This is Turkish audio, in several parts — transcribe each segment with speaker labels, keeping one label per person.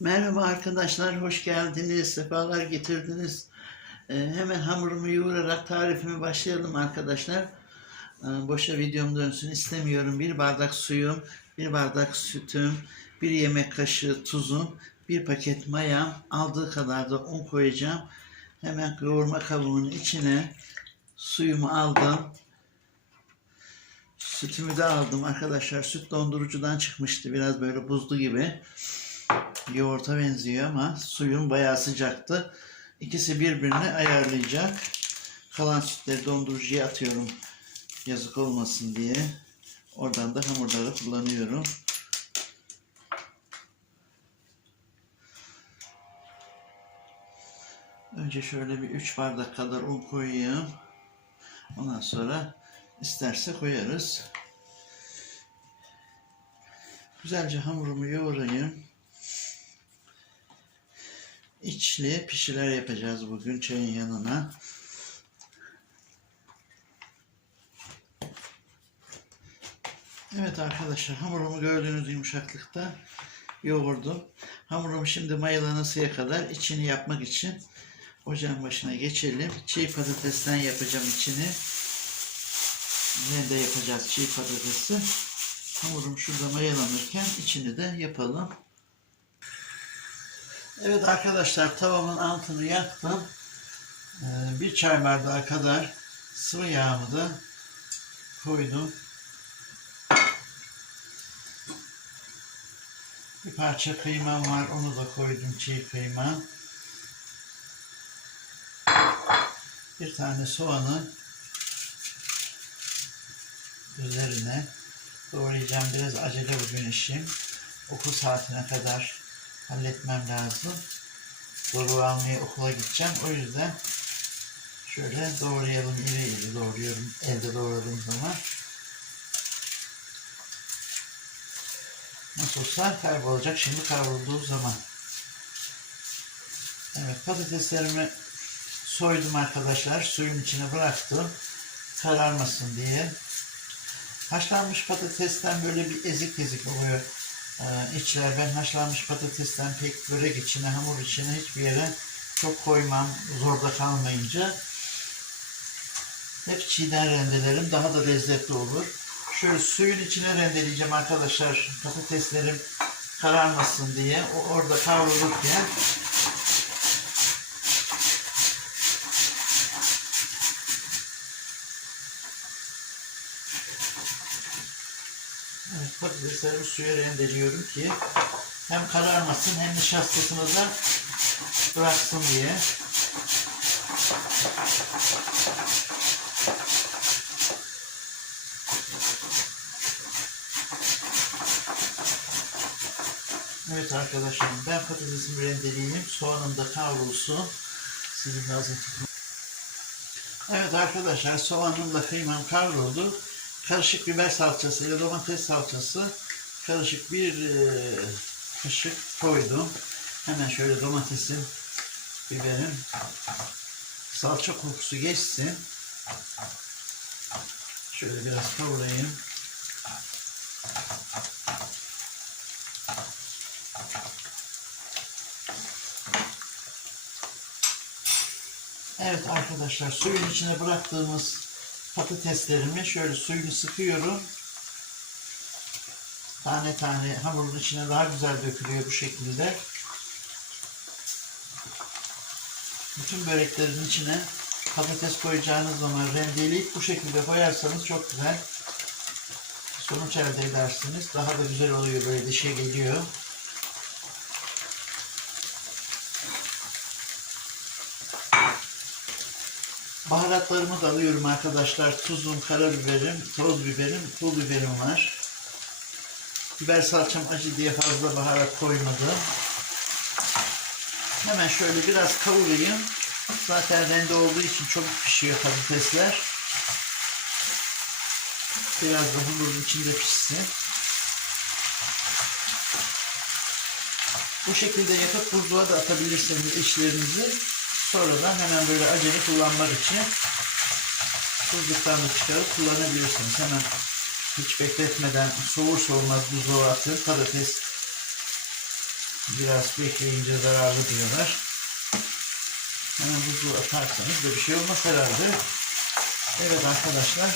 Speaker 1: Merhaba arkadaşlar, hoş geldiniz, sefalar getirdiniz. Ee, hemen hamurumu yoğurarak tarifime başlayalım arkadaşlar. Ee, boşa videom dönsün istemiyorum. Bir bardak suyum, bir bardak sütüm, bir yemek kaşığı tuzum, bir paket mayam, aldığı kadar da un koyacağım. Hemen yoğurma kabımın içine suyumu aldım. Sütümü de aldım arkadaşlar. Süt dondurucudan çıkmıştı. Biraz böyle buzlu gibi yoğurta benziyor ama suyun bayağı sıcaktı. İkisi birbirini ayarlayacak. Kalan sütleri dondurucuya atıyorum. Yazık olmasın diye. Oradan da hamurları kullanıyorum. Önce şöyle bir 3 bardak kadar un koyayım. Ondan sonra isterse koyarız. Güzelce hamurumu yoğurayım. İçli pişiler yapacağız bugün çayın yanına. Evet arkadaşlar hamurumu gördüğünüz yumuşaklıkta yoğurdum. Hamurumu şimdi mayalanasıya kadar içini yapmak için ocağın başına geçelim. Çiğ patatesten yapacağım içini. Rende yapacağız çiğ patatesi. Hamurum şurada mayalanırken içini de yapalım. Evet arkadaşlar tavamın altını yaktım. Ee, bir çay bardağı kadar sıvı yağımı da koydum. Bir parça kıymam var onu da koydum çiğ kıyma. Bir tane soğanı üzerine doğrayacağım. Biraz acele bugün işim. Okul saatine kadar halletmem lazım. Doru almaya okula gideceğim. O yüzden şöyle doğrayalım. İri iri doğruyorum. Evde doğradığım zaman. Nasıl olsa kaybolacak şimdi kavrulduğu zaman. Evet patateslerimi soydum arkadaşlar. Suyun içine bıraktım. Kararmasın diye. Haşlanmış patatesten böyle bir ezik ezik oluyor ee, içler. Ben haşlanmış patatesten pek börek içine, hamur içine hiçbir yere çok koymam zorda kalmayınca. Hep çiğden rendelerim. Daha da lezzetli olur. Şöyle suyun içine rendeleyeceğim arkadaşlar. Patateslerim kararmasın diye. O orada kavrulurken Evet, suya rendeliyorum ki hem kararmasın hem nişastasını da bıraksın diye. Evet arkadaşlarım ben patatesimi rendeleyeyim. Soğanım da kavrulsun. Sizin lazım Evet arkadaşlar soğanım da kıymam kavruldu karışık biber salçası ile domates salçası karışık bir e, kaşık koydum. Hemen şöyle domatesin, biberin salça kokusu geçsin. Şöyle biraz kavurayım. Evet arkadaşlar suyun içine bıraktığımız patateslerimi şöyle suyunu sıkıyorum. Tane tane hamurun içine daha güzel dökülüyor bu şekilde. Bütün böreklerin içine patates koyacağınız zaman rendeleyip bu şekilde koyarsanız çok güzel sonuç elde edersiniz. Daha da güzel oluyor böyle dişe geliyor. Baharatlarımı da alıyorum arkadaşlar. Tuzum, karabiberim, toz biberim, pul biberim var. Biber salçam acı diye fazla baharat koymadım. Hemen şöyle biraz kavurayım. Zaten rende olduğu için çok pişiyor patatesler. Biraz da hamurun içinde pişsin. Bu şekilde yapıp buzluğa da atabilirsiniz işlerinizi. Sonradan hemen böyle acele kullanmak için buzluktan da çıkarıp kullanabilirsiniz. Hemen hiç bekletmeden soğur soğumaz buzluğa atın. Patates Biraz bekleyince zararlı diyorlar. Hemen buzlu atarsanız da bir şey olmaz herhalde. Evet arkadaşlar.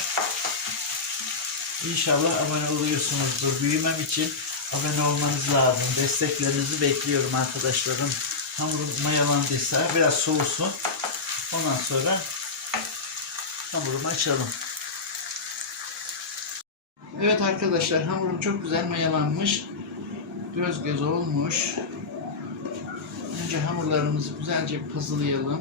Speaker 1: İnşallah abone oluyorsunuzdur. Büyümem için abone olmanız lazım. Desteklerinizi bekliyorum arkadaşlarım. Hamurum mayalandıysa biraz soğusun. Ondan sonra hamurumu açalım. Evet arkadaşlar hamurum çok güzel mayalanmış. Göz göz olmuş. Önce hamurlarımızı güzelce pazılayalım.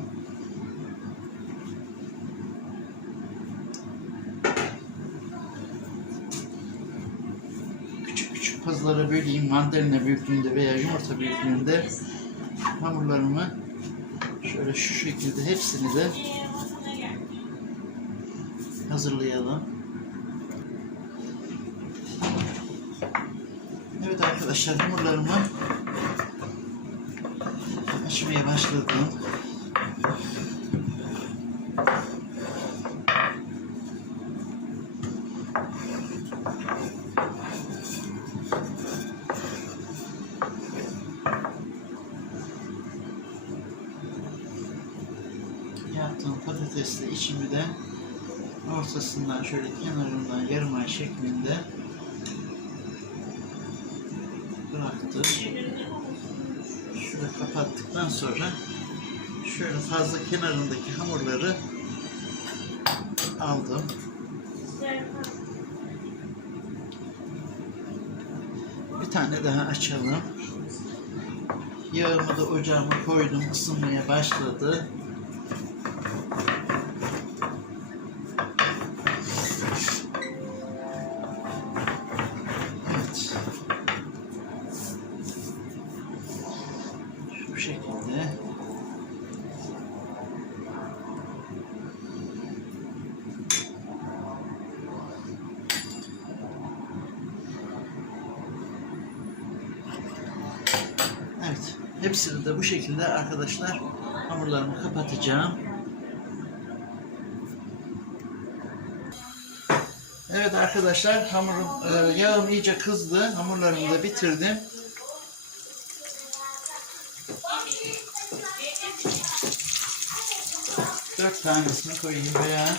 Speaker 1: Küçük küçük pazılara böleyim. Mandalina büyüklüğünde veya yumurta büyüklüğünde hamurlarımı şöyle şu şekilde hepsini de hazırlayalım. Evet arkadaşlar hamurlarımı açmaya başladım. Patatesli içimi de ortasından şöyle kenarından yarım ay şeklinde bıraktım. Şöyle kapattıktan sonra şöyle fazla kenarındaki hamurları aldım. Bir tane daha açalım. Yağımı da ocağıma koydum. ısınmaya başladı. Şekilde. Evet. Hepsini de bu şekilde arkadaşlar hamurlarımı kapatacağım. Evet arkadaşlar hamurum e, yağım iyice kızdı. Hamurlarımı da bitirdim. Dört tanesini koyayım veya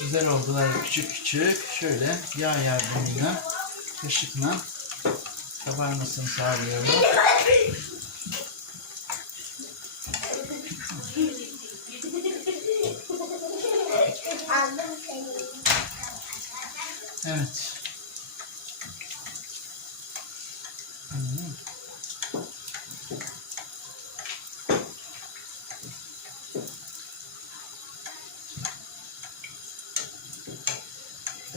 Speaker 1: güzel oldular küçük küçük. Şöyle yağ yardımıyla kaşıkla kabarmasını sağlıyorum. Evet. Hmm.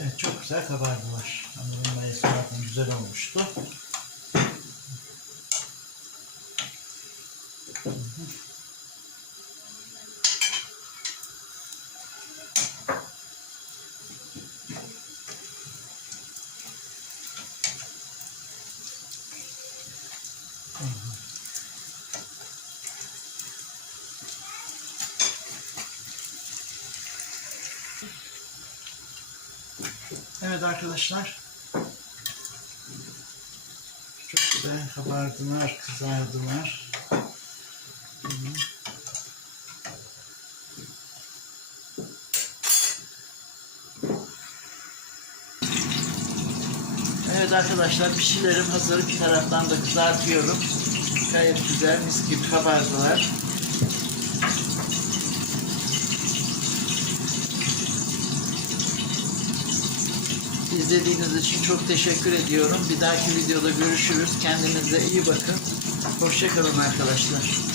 Speaker 1: Evet çok güzel kabardılar. Hamurun mayası zaten güzel olmuştu. Evet arkadaşlar. Çok güzel kabardılar, kızardılar. Evet arkadaşlar pişilerim hazır. Bir taraftan da kızartıyorum. Gayet güzel mis gibi kabardılar. İzlediğiniz için çok teşekkür ediyorum. Bir dahaki videoda görüşürüz. Kendinize iyi bakın. Hoşçakalın arkadaşlar.